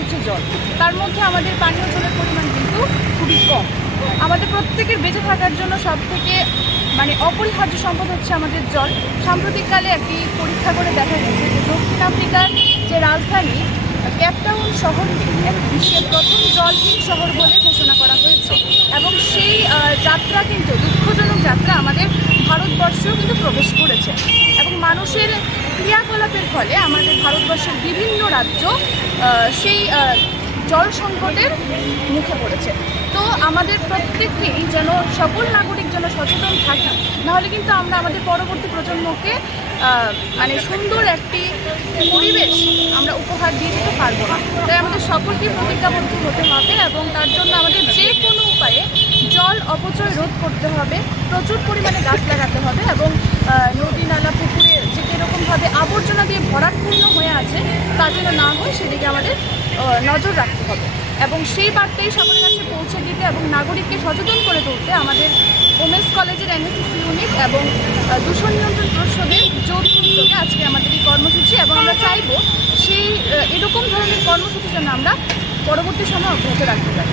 উঠছে জল। তার মধ্যে আমাদের পানীয় জলের পরিমাণ কিন্তু খুবই কম। আমাদের প্রত্যেকের বেঁচে থাকার জন্য সব থেকে মানে অপরিহার্য সম্পদ হচ্ছে আমাদের জল। সাম্প্রতিককালে একটি পরীক্ষা করে দেখা গেছে যে দক্ষিণ আফ্রিকার যে রাজধানী ক্যাপটাউন শহরটি এক বিশ্বের প্রথম জলহীন শহর বলে ঘোষণা করা হয়েছে। এবং সেই যাত্রা কিন্তু দুঃখজনক যাত্রা আমাদের ভারতবর্ষেও কিন্তু প্রবেশ মানুষের ক্রিয়াকলাপের ফলে আমাদের ভারতবর্ষের বিভিন্ন রাজ্য সেই জল সংকটের মুখে পড়েছে তো আমাদের প্রত্যেককেই যেন সকল নাগরিক যেন সচেতন থাকে নাহলে কিন্তু আমরা আমাদের পরবর্তী প্রজন্মকে মানে সুন্দর একটি পরিবেশ আমরা উপহার দিয়ে দিতে পারব না তাই আমাদের সকলকে প্রতিজ্ঞাবদ্ধ হতে হবে এবং তার জন্য আমাদের যে কোনো উপায়ে জল অপচয় রোধ করতে হবে প্রচুর পরিমাণে গাছ লাগাতে হবে এবং নদী ভরাটপূর্ণ হয়ে আছে তা যেন না হয় সেদিকে আমাদের নজর রাখতে হবে। এবং সেই বার্তাই সকলের কাছে পৌঁছে দিতে এবং নাগরিককে সচেতন করে তুলতে আমাদের ওমেন্স কলেজের এনএসএস ইউনিট এবং দূষণ নিয়ন্ত্রণ পরিষদের যৌথ উদ্যোগে আজকে আমাদের এই কর্মসূচি এবং আমরা চাইব সেই এরকম ধরনের কর্মসূচি যেন আমরা পরবর্তী সময় অব্যাহত রাখতে পারি।